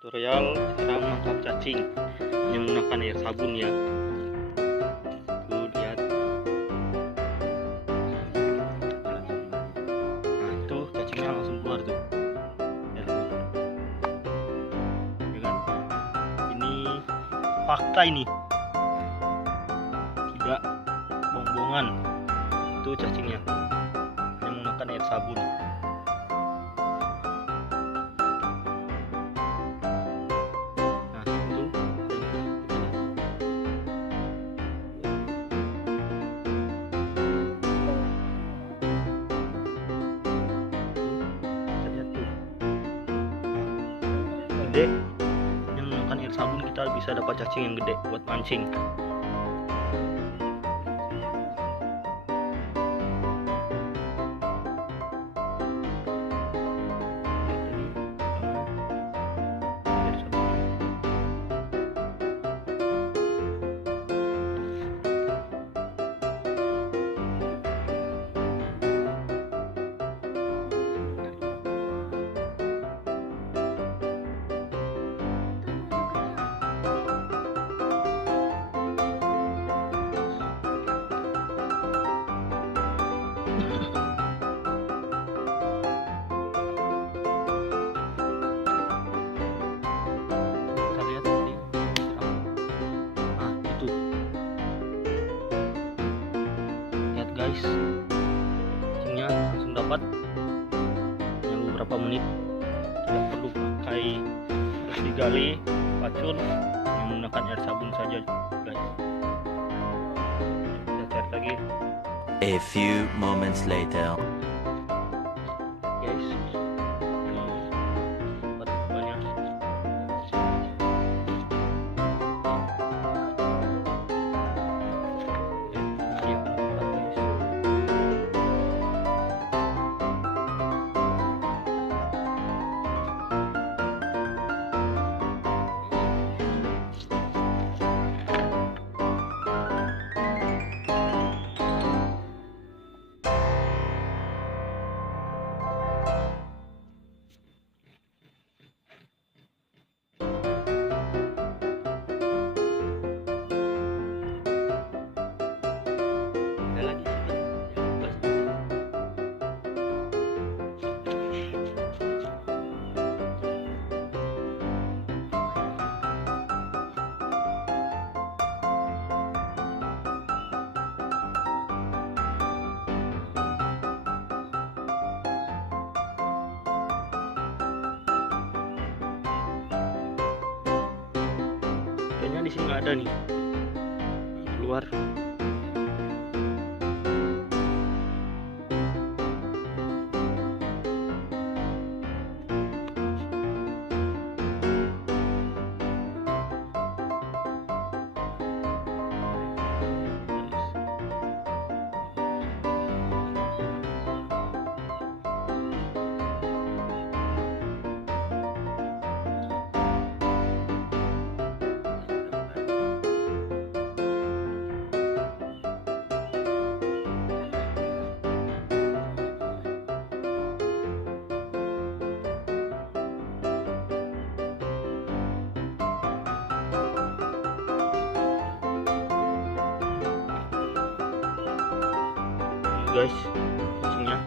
Tutorial cara menangkap cacing yang menggunakan air sabun ya. Tuh lihat. Nah itu cacingnya langsung keluar tuh. Ya, ya kan? Ini fakta ini. Tidak bohong-bohongan. Itu cacingnya yang menggunakan air sabun. Gede yang menggunakan air sabun, kita bisa dapat cacing yang gede buat mancing. Guys, cacingnya langsung dapat yang beberapa menit, tidak perlu pakai terus digali pacul, yang menggunakan air sabun saja guys. Kita cari lagi. A few moments later. Guys, ini banyak. Kayaknya di sini nggak ada nih, keluar. Guys, cacingnya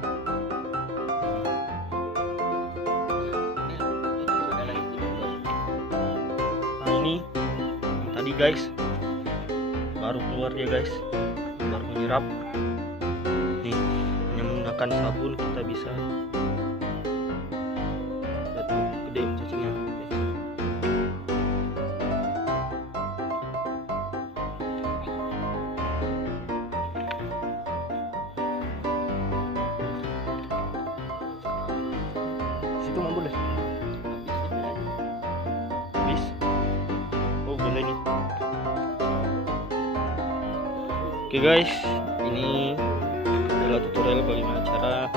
nah ini yang tadi guys, baru keluar dia guys, baru menyerap nih. Hanya menggunakan sabun kita bisa lihat tuh, gede cacingnya guys. Itu mau boleh habis. Oh boleh nih. Oke guys, ini adalah tutorial bagaimana cara